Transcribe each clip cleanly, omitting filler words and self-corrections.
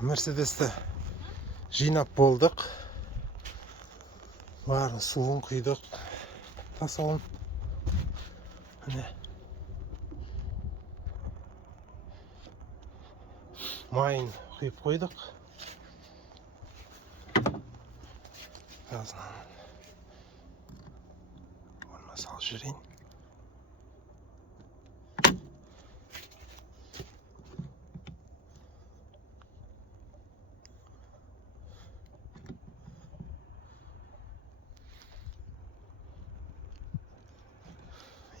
Мерседесті жинап болдық. Барын суын құйдық. Тасауын. Майын құйып қойдық. Газынан. Орнына салып жүрейін.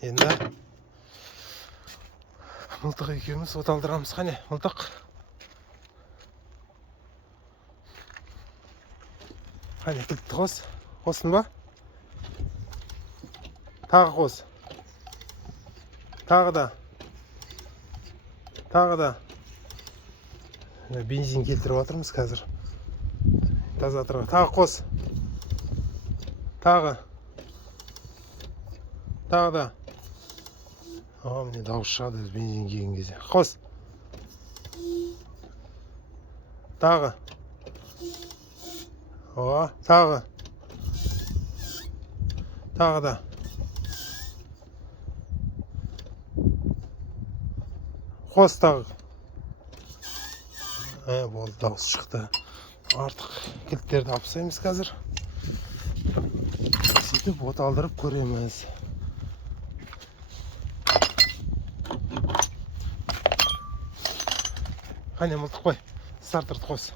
Енді мылтық екеуміз оталдырамыз. Қане, мылтық. Қане, кілтті қос. Қосын ба? Тағы қос. Тағы да. Тағы да. Бензин келтіріп жатырмыз қазір. Таза тұрға. Тағы қос. Тағы. Тағы да. Міне дауыс шығады бензин келген кезде. Қос. Тағы. Тағы. Тағы да. Қос тағы. Болды, дауыс шықты. Артық кілттерді апсаймыз қазір. Сөйтіп оталдырып көреміз. Қане, мылтық қой. Стартерді қос.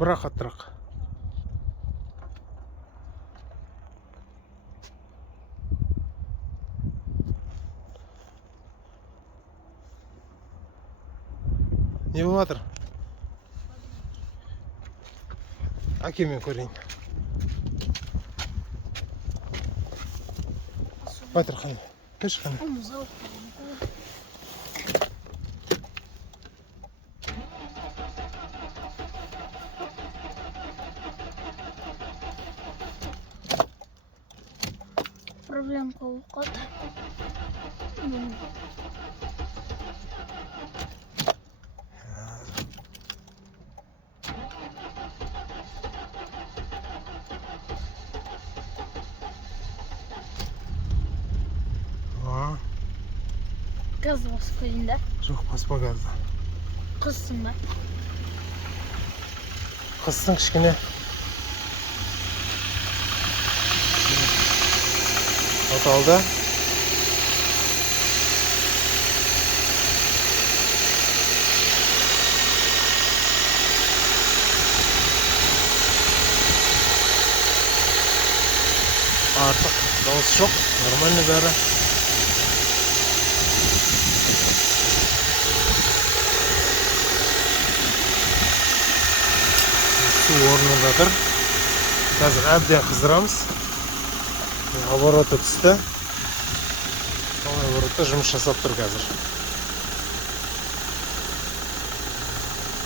Бірақ аттырақ. Не болып жатыр? Әкемен көрейін. Батыр қане. Кеш қане. Проблем қауқат. Gaz basıp koyayım da. Жоқ, баспа газды. Kızsın da. Қыстың кішкене. Оталды. Артық дауыс жоқ. Нормальный бәрі. Су орнында тұр. Қазір әбден қыздырамыз. Обороты түсті. Оборотта жұмыс жасап тұр қазір.